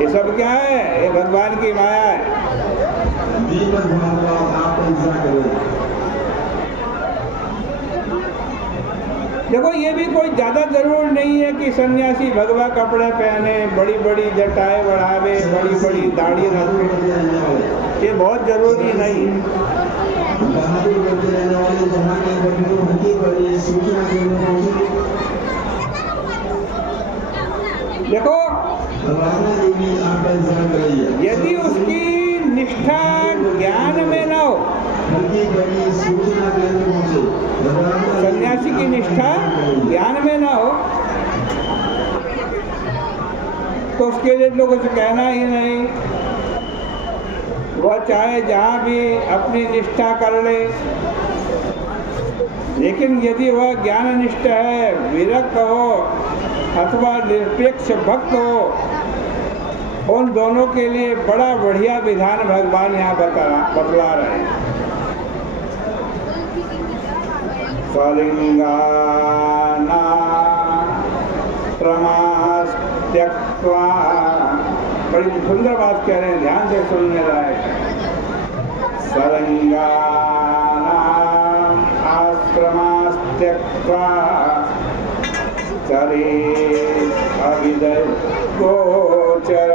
ये सब क्या है? ये भगवान की माया है। देखो, ये भी कोई ज्यादा जरूर नहीं है कि सन्यासी भगवा कपड़े पहने, बड़ी बड़ी जटाएं बढ़ावे, बड़ी बड़ी दाढ़ी रखे। ये बहुत जरूरी नहीं है। देखो, यदि उसकी निष्ठा ज्ञान में न हो, सन्यासी की निष्ठा ज्ञान में ना हो, तो उसके लिए लोगों से कहना ही नहीं। वह चाहे जहाँ भी अपनी निष्ठा कर ले, लेकिन यदि वह ज्ञाननिष्ठ है, विरक्त हो अथवा निरपेक्ष भक्त हो, उन दोनों के लिए बड़ा बढ़िया विधान भगवान यहाँ बतला रहे हैं। स्वलिंगाना प्रमास त्यक्त्वा, बड़ी सुंदर बात कह रहे हैं, ध्यान से सुनने लायक। स्वलिंगाना आश्रमास त्यक्त्वा चरे अविदय गोचर,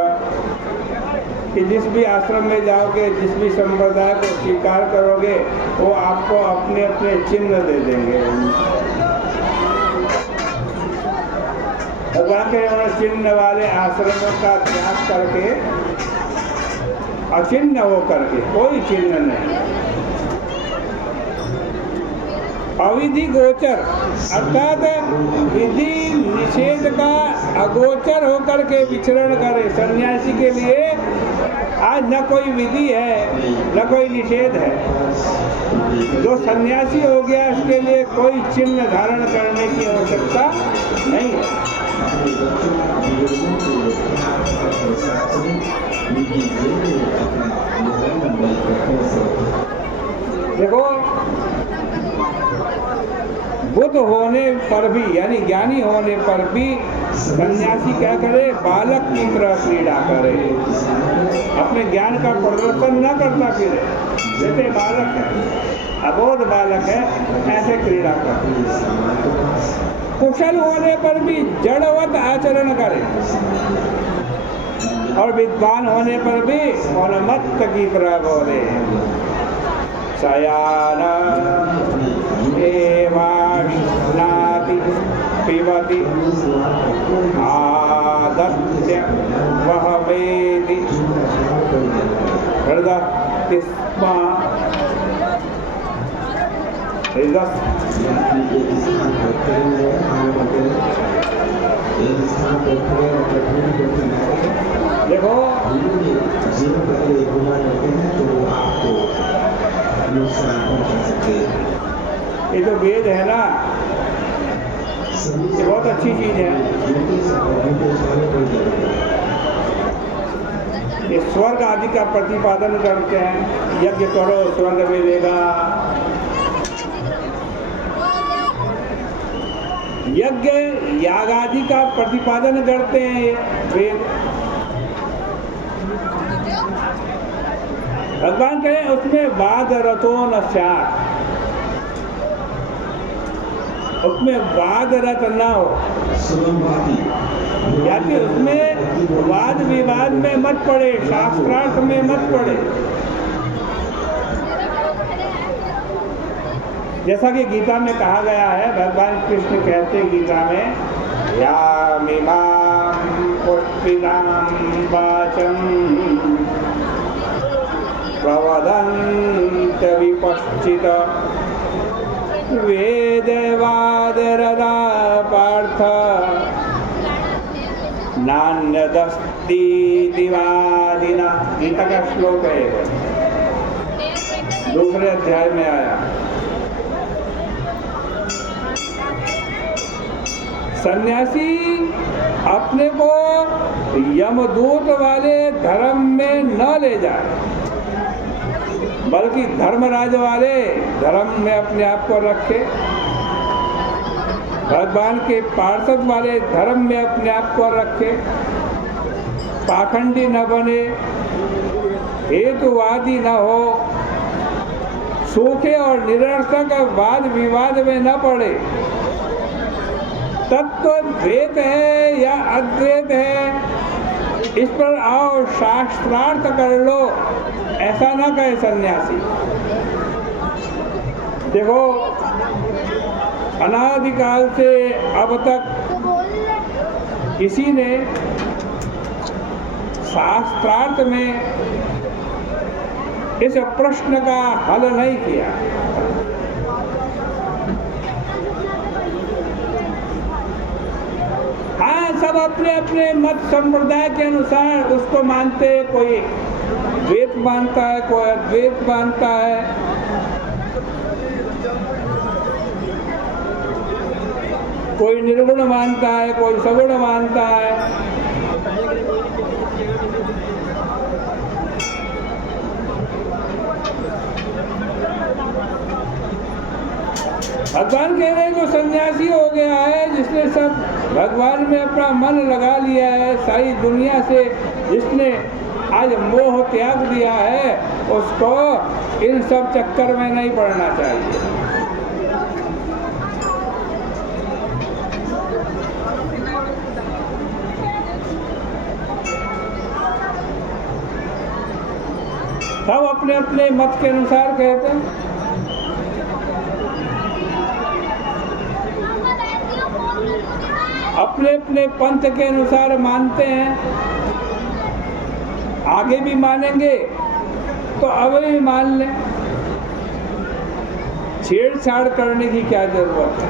कि जिस भी आश्रम में जाओगे, जिस भी संप्रदाय को स्वीकार करोगे, वो आपको अपने अपने चिन्ह दे देंगे। भगवान के चिन्ह वाले आश्रमों का त्याग करके, अचिन्ह हो करके, कोई चिन्ह नहीं, अविधि गोचर अर्थात विधि निषेध का अगोचर होकर के विचरण करे। सन्यासी के लिए आज न कोई विधि है, न कोई निषेध है। जो सन्यासी हो गया, उसके लिए कोई चिन्ह धारण करने की आवश्यकता नहीं है। देखो, बुद्ध होने पर भी, यानी ज्ञानी होने पर भी सन्यासी क्या करे? बालक की तरह क्रीड़ा करे, अपने ज्ञान का प्रदर्शन न करता फिरे। जैसे बालक है, अबोध बालक है, ऐसे क्रीड़ा करे। कुशल होने पर भी जड़वत आचरण करे, और विद्वान होने पर भी उन्मत्त की तरह बोले। शयाना एवाश्नाति पिबति आदत्य वहवेति हृदय स्म। देखो, ये जो वेद है ना, ये बहुत अच्छी चीज है। ये स्वर्ग आदि का प्रतिपादन करते हैं। यज्ञ करो, स्वर्ग मिलेगा। यज्ञ याग आदि का प्रतिपादन करते हैं वेद। भगवान कहे उसमें वाद रतो न स्यात्, उसमें वाद रत न हो, या कि उसमें वाद विवाद में मत पड़े, शास्त्रार्थ में मत पड़े। जैसा कि गीता में कहा गया है, भगवान कृष्ण कहते हैं गीता में, यामिमां पुष्पितां वाचं प्रवदन्त विपश्चित वेदवादरदा पार्थ नान्यदस्ति दिवादिना। गीता का श्लोक है, दूसरे अध्याय में आया। सन्यासी अपने को यमदूत वाले धर्म में न ले जाए, बल्कि धर्मराज वाले धर्म में अपने आप को रखे, भगवान के पार्षद वाले धर्म में अपने आप को रखे। पाखंडी न बने, हेतुवादी न हो, सूखे और निरर्थक वाद विवाद में न पड़े, तत्व द्वैत है या अद्वैत है इस पर आओ शास्त्रार्थ कर लो, ऐसा ना कहे सन्यासी। देखो, अनादिकाल से अब तक किसी ने शास्त्रार्थ में इस प्रश्न का हल नहीं किया। हाँ, सब अपने अपने मत संप्रदाय के अनुसार उसको मानते, कोई द्वैत मानता है, कोई अद्वैत मानता है। कोई निर्गुण मानता है, कोई सगुण मानता है। भगवान कह रहे हैं जो सन्यासी हो गया है, जिसने सब भगवान में अपना मन लगा लिया है, सारी दुनिया से जिसने आज मोह त्याग दिया है, उसको इन सब चक्कर में नहीं पड़ना चाहिए। सब अपने अपने मत के अनुसार कहते हैं। अपने अपने पंथ के अनुसार मानते हैं। आगे भी मानेंगे तो अब भी मान लें, छेड़छाड़ करने की क्या जरूरत है।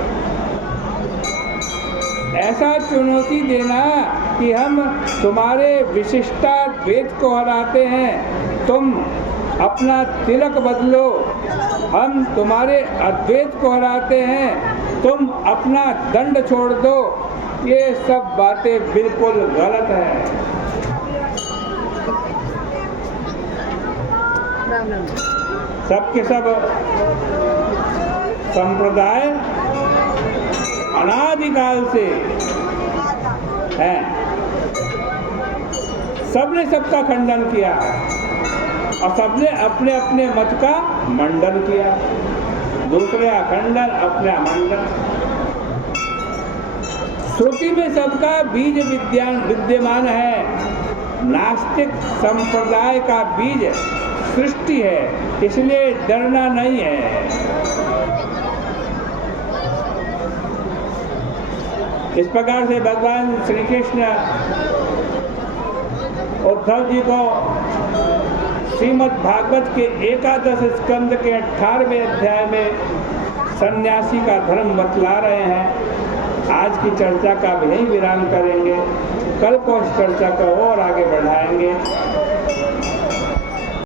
ऐसा चुनौती देना कि हम तुम्हारे विशिष्टाद्वैत को हराते हैं, तुम अपना तिलक बदलो, हम तुम्हारे अद्वैत को हराते हैं, तुम अपना दंड छोड़ दो, ये सब बातें बिल्कुल गलत है। सबके सब संप्रदाय अनादिकाल से हैं, सबने सबका खंडन किया और सबने अपने अपने मत का मंडन किया। दूसरे खंडन, अपने मंडन। श्रुति में सबका बीज विद्यमान है। नास्तिक संप्रदाय का बीज सृष्टि है, इसलिए डरना नहीं है। इस प्रकार से भगवान श्री कृष्ण उद्धव जी को श्रीमद् भागवत के 11 स्कंद के 18वें अध्याय में सन्यासी का धर्म बतला रहे हैं। आज की चर्चा का भी यही विराम करेंगे, कल को इस चर्चा को और आगे बढ़ाएंगे।